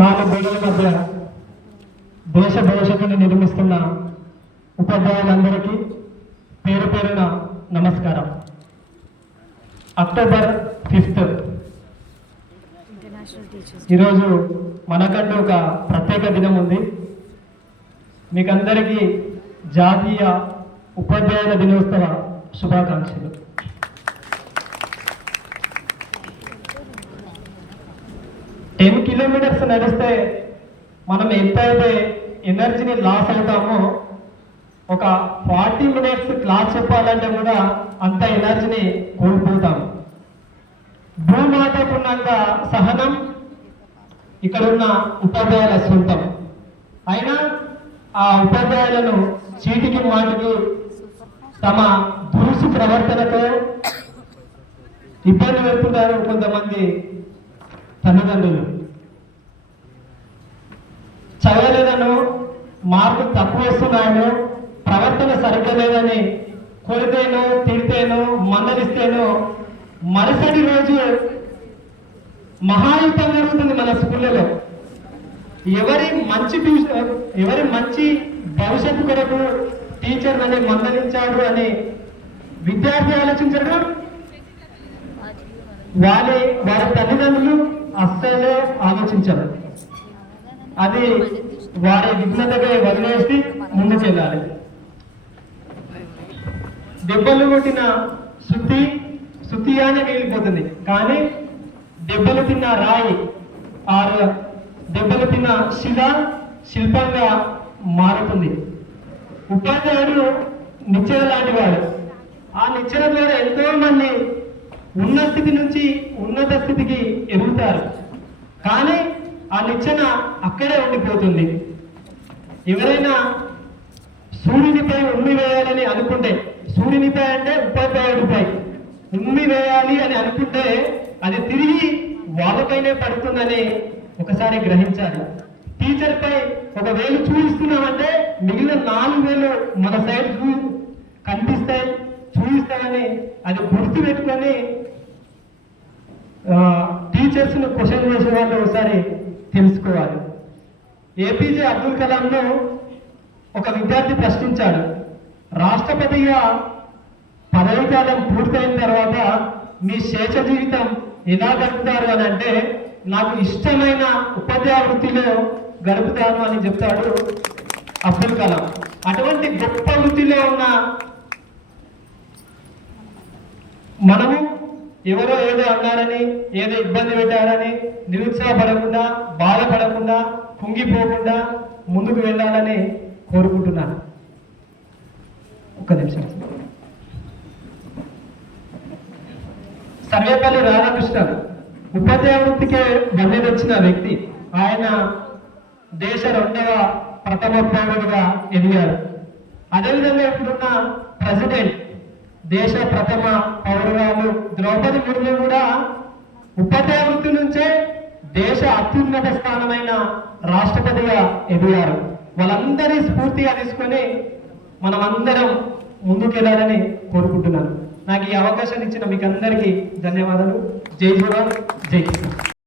నాలుగు గోడల మధ్య దేశ భవిష్యత్తును నిర్మిస్తున్న ఉపాధ్యాయులందరికీ పేరు పేరున నమస్కారం. అక్టోబర్ 5 ఈరోజు మనకంటూ ఒక ప్రత్యేక దినం ఉంది. మీకందరికీ జాతీయ ఉపాధ్యాయుల దినోత్సవ శుభాకాంక్షలు. టెన్ కిలోమీటర్స్ నడిస్తే మనం ఎంతైతే ఎనర్జీని లాస్ అవుతామో, ఒక 40 మినిట్స్ క్లాస్ చెప్పాలంటే కూడా అంత ఎనర్జీని కోల్పోతాం. భూమాతకున్నంత సహనం ఇక్కడ ఉన్న ఉపాధ్యాయుల సొంతం. అయినా ఆ ఉపాధ్యాయులను చీటికి మాటికి తమ దురుసు ప్రవర్తనతో ఇబ్బంది పెడుతున్నారు కొంతమంది తల్లిదండ్రులు. చదవలేదను, మార్కులు తక్కువ వేస్తున్నాయను, ప్రవర్తన సరిగ్గా లేదని కొడితేనో తిడితేనో మందలిస్తేనో మరుసటి రోజు మహాయుద్ధం జరుగుతుంది మన స్కూళ్ళలో. ఎవరి మంచి భవిష్యత్తు కొరకు టీచర్ అని మందలించాడు అని విద్యార్థి ఆలోచించడం, వారి తల్లిదండ్రులు అస్సలే ఆలోచించరు. అది వారి విఘ్నతగా వదిలేసి ముందుకెళ్ళాలి. దెబ్బలు కొట్టిన శుద్ధిగానే మిగిలిపోతుంది, కానీ దెబ్బలు తిన్న రాయి ఆరు దెబ్బలు తిన్న శిల్పంగా మారుతుంది. ఉపాధ్యాయుడు నిచ్చెన లాంటి వాడు. ఆ నిచ్చెన ద్వారా ఎంతో మంది ఉన్న స్థితి నుంచి ఉన్నత స్థితికి ఎదుగుతారు, కానీ ఆ నిచ్చెన అక్కడే ఉండిపోతుంది. ఎవరైనా సూర్యునిపై ఉమ్మి వేయాలని అనుకుంటే, సూర్యునిపై అంటే ఉపాధ్యాయుడిపై ఉమ్మి వేయాలి అని అనుకుంటే అది తిరిగి వాళ్ళపైనే పడుతుందని ఒకసారి గ్రహించాలి. టీచర్ పై ఒక వేలు చూపిస్తున్నామంటే మిగిలిన 4 వేలు మన సైడ్ చూపిస్తాయని అది గుర్తు పెట్టుకొని టీచర్స్ ను క్వశ్చన్ చేసే వాళ్ళు ఒకసారి తెలుసుకోవాలి. ఏపీజే అబ్దుల్ కలాంను ఒక విద్యార్థి ప్రశ్నించాడు, రాష్ట్రపతిగా పదవి కాలం పూర్తయిన తర్వాత మీ శేష జీవితం ఎలా గడుపుతారు అని అంటే, నాకు ఇష్టమైన ఉపాధ్యాయ వృత్తిలో గడుపుతాను అని చెప్తాడు అబ్దుల్ కలాం. అటువంటి గొప్ప వృత్తిలో ఉన్న మనము ఎవరో ఏదో అన్నారని, ఏదో ఇబ్బంది పెట్టారని నిరుత్సాహపడకుండా, బాధపడకుండా, కుంగిపోకుండా ముందుకు వెళ్ళాలని కోరుకుంటున్నాను. ఒక్క నిమిషం. సర్వేపల్లి రాధాకృష్ణ ఉపాధ్యాయ వృత్తికే వచ్చిన వ్యక్తి. ఆయన దేశ 2వ ప్రథమ పౌరుడిగా ఎదిగారు. అదేవిధంగా ఇప్పుడున్న ప్రెసిడెంట్, దేశ ప్రథమ పౌరురాలు ద్రౌపది ముర్ము కూడా ఉపాధ్యాయ వృత్తి నుంచే దేశ అత్యున్నత స్థానమైన రాష్ట్రపతిగా ఎదిగారు. వాళ్ళందరి స్ఫూర్తిగా తీసుకొని మనమందరం ముందుకెళ్ళాలని కోరుకుంటున్నాను. నాకు ఈ అవకాశాన్ని ఇచ్చిన మీకు అందరికీ ధన్యవాదాలు. జై జవాన్, జై కిసాన్.